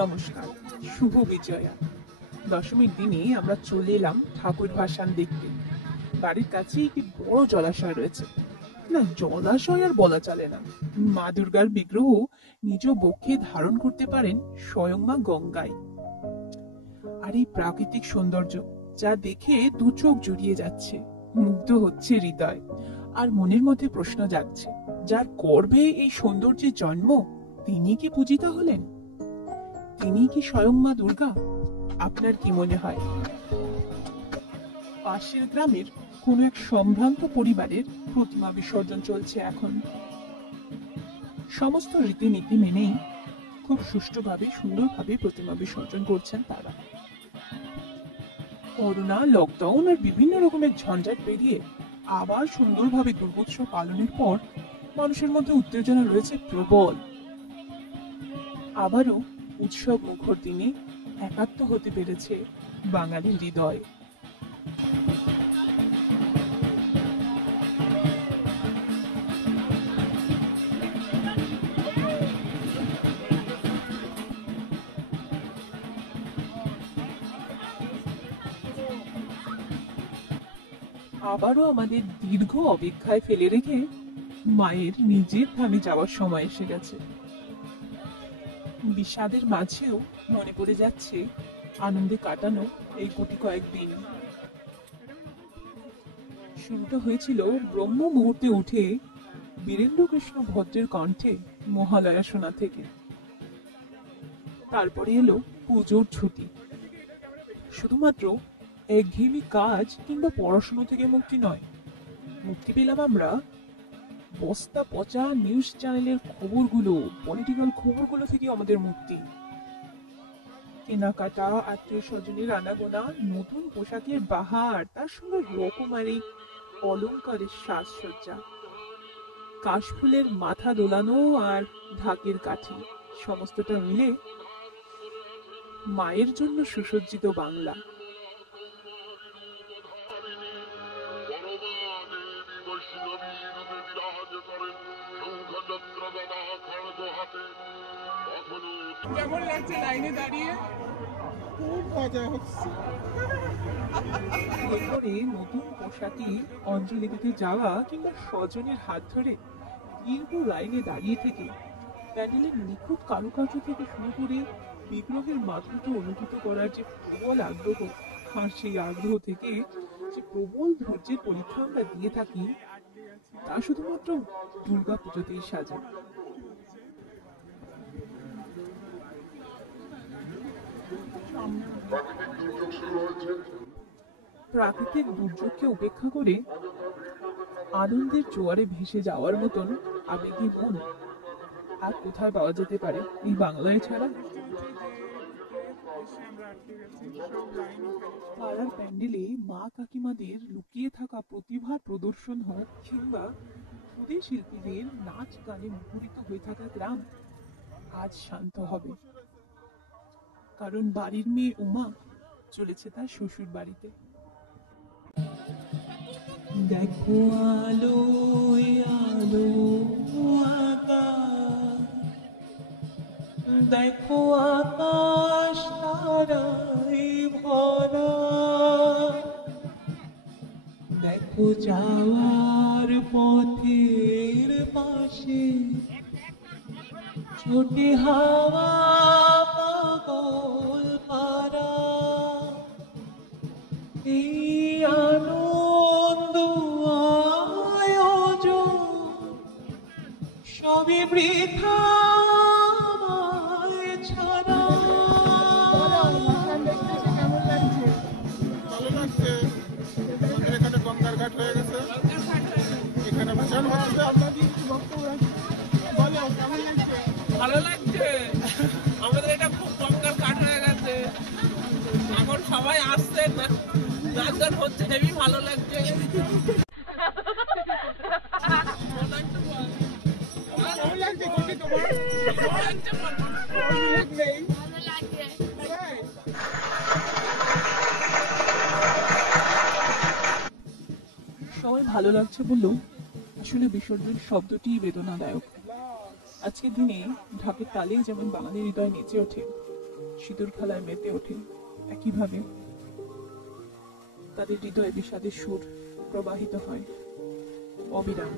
নমস্কার, শুভ বিজয়া। দশমীর দিনে আমরা চলে এলাম ঠাকুর ভাসান দেখতে। বাড়ির কাছে একটি বড় জলাশয় রয়েছে। না, জলাশয় আর বলা চলে না, মা দুর্গার বিগ্রহ নিজ বক্ষে ধারণ করতে পারেন স্বয়ং মা গঙ্গায়। আর এই প্রাকৃতিক সৌন্দর্য যা দেখে দু চোখ জুড়িয়ে যাচ্ছে, মুগ্ধ হচ্ছে হৃদয়। আর মনের মধ্যে প্রশ্ন জাগছে, যার গর্ভে এই সৌন্দর্যের জন্ম, তিনি কি পূজিতা হলেন? তিনি কি স্বয়ং মা দুর্গা? আপনার কি মনে হয়? পাশের গ্রামের কোন এক সম্ভ্রান্ত পরিবারের প্রতিমা বিসর্জন চলছে এখন। সমস্ত রীতিনীতি মেনেই খুব সুষ্ঠুভাবে সুন্দরভাবে প্রতিমা বিসর্জন করছেন তারা। করোনা, লকডাউন আর বিভিন্ন রকমের ঝঞ্ঝাট পেরিয়ে আবার সুন্দরভাবে দুর্গোৎসব পালনের পর মানুষের মধ্যে উত্তেজনা রয়েছে প্রবল। আবারও উৎসব মুখর দিনে একাত্ম হতে পেরেছে বাঙালির হৃদয়। আবারও আমাদের দীর্ঘ অপেক্ষায় ফেলে রেখে মায়ের নিজের ধামে যাওয়ার সময় এসে গেছে। বিষাদের মাঝেও মনে পড়ে যাচ্ছে আনন্দে কাটানো এই কোটি কয়েকদিন। শুরুটা হয়েছিল ব্রহ্ম মুহূর্তে উঠে বীরেন্দ্র কৃষ্ণ ভদ্রের কণ্ঠে মহালয়া শোনা থেকে। তারপরে এলো পুজোর ছুটি। শুধুমাত্র একঘেয়েমি কাজ কিংবা পড়াশোনা থেকে মুক্তি নয়, মুক্তি পেলাম আমরা বস্তা পচা নিউজ চ্যানেলের খবরগুলো, পলিটিক্যাল খবরগুলো থেকে আমাদের মুক্তি। কেনাকাটা, আত্মীয় স্বজনের আনাগোনা, নতুন পোশাকের বাহার, তার সঙ্গে রকমারি অলংকারের সাজসজ্জা, কাশফুলের মাথা দোলানো আর ঢাকের কাঠি, সমস্তটা মিলে মায়ের জন্য সুসজ্জিত বাংলা। কেমন লাগছে লাইনে দাঁড়িয়ে? খুব মজা হচ্ছে। এরপরে নতুন পোশাকে অঞ্জলি দিতে যাওয়া কিংবা স্বজনের হাত ধরে দীর্ঘ লাইনে দাঁড়িয়ে থেকে প্যান্ডেলের নিখুঁত কারুকার্য থেকে শুরু করে বিগ্রহের মাধুর্য অনুভূত করার যে প্রবল আগ্রহ, আর সেই আগ্রহ থেকে যে প্রবল ধৈর্যের পরীক্ষা আমরা দিয়ে থাকি, তা শুধুমাত্র দুর্গা পুজোতেই সাজে। প্রাকৃতিক দুর্যোগকে উপেক্ষা করে আনন্দের জোয়ারে ভেসে যাওয়ার মতন আবেগী মন আর কোথায় পাওয়া যেতে পারে এই বাংলায় ছাড়া? পাড়ার প্যান্ডেলে মা কাকিমাদের লুকিয়ে থাকা প্রতিভার প্রদর্শন হোক কিংবা ক্ষুদে শিল্পীদের নাচ গানে মুখরিত হয়ে থাকা গ্রাম আজ শান্ত হবে, কারণ বাড়ির মেয়ে উমা চলেছে তার শ্বশুর বাড়িতে। দেখো আলো আলো আকাশ, দেখো আকাশ তারায় ভরা, দেখো যাওয়ার পথের পাশে ছোটে হাওয়া পাগল পারা। এই আনন্দ আয়োজন সবই বৃথা ছাড়া। কেমন লাগছে? ভালো লাগছে। আমাদের এখানে গঙ্গার ঘাট হয়ে গেছে, এখানে ভাসান হচ্ছে। আপনাদের বক্তব্য বলো, কেমন লাগছে? ভালো লাগছে। আমাদের এটা খুব গঙ্গার ঘাট হয়ে গেছে, এখন সবাই আসছে, নাচ গান হচ্ছে, হেবি ভালো লাগছে। কেমন লাগছে কোটি তোমার? নেই সবাই ভালো লাগছে বললেও আসলে বিসর্জন শব্দটি বেদনাদায়ক। আজকের দিনে ঢাকের তালে যেমন বাঙালির হৃদয় নেচে ওঠে, সিঁদুর খেলায় মেতে ওঠে একইভাবে তাদের হৃদয়ে বিষাদের সুর প্রবাহিত হয় অবিরাম।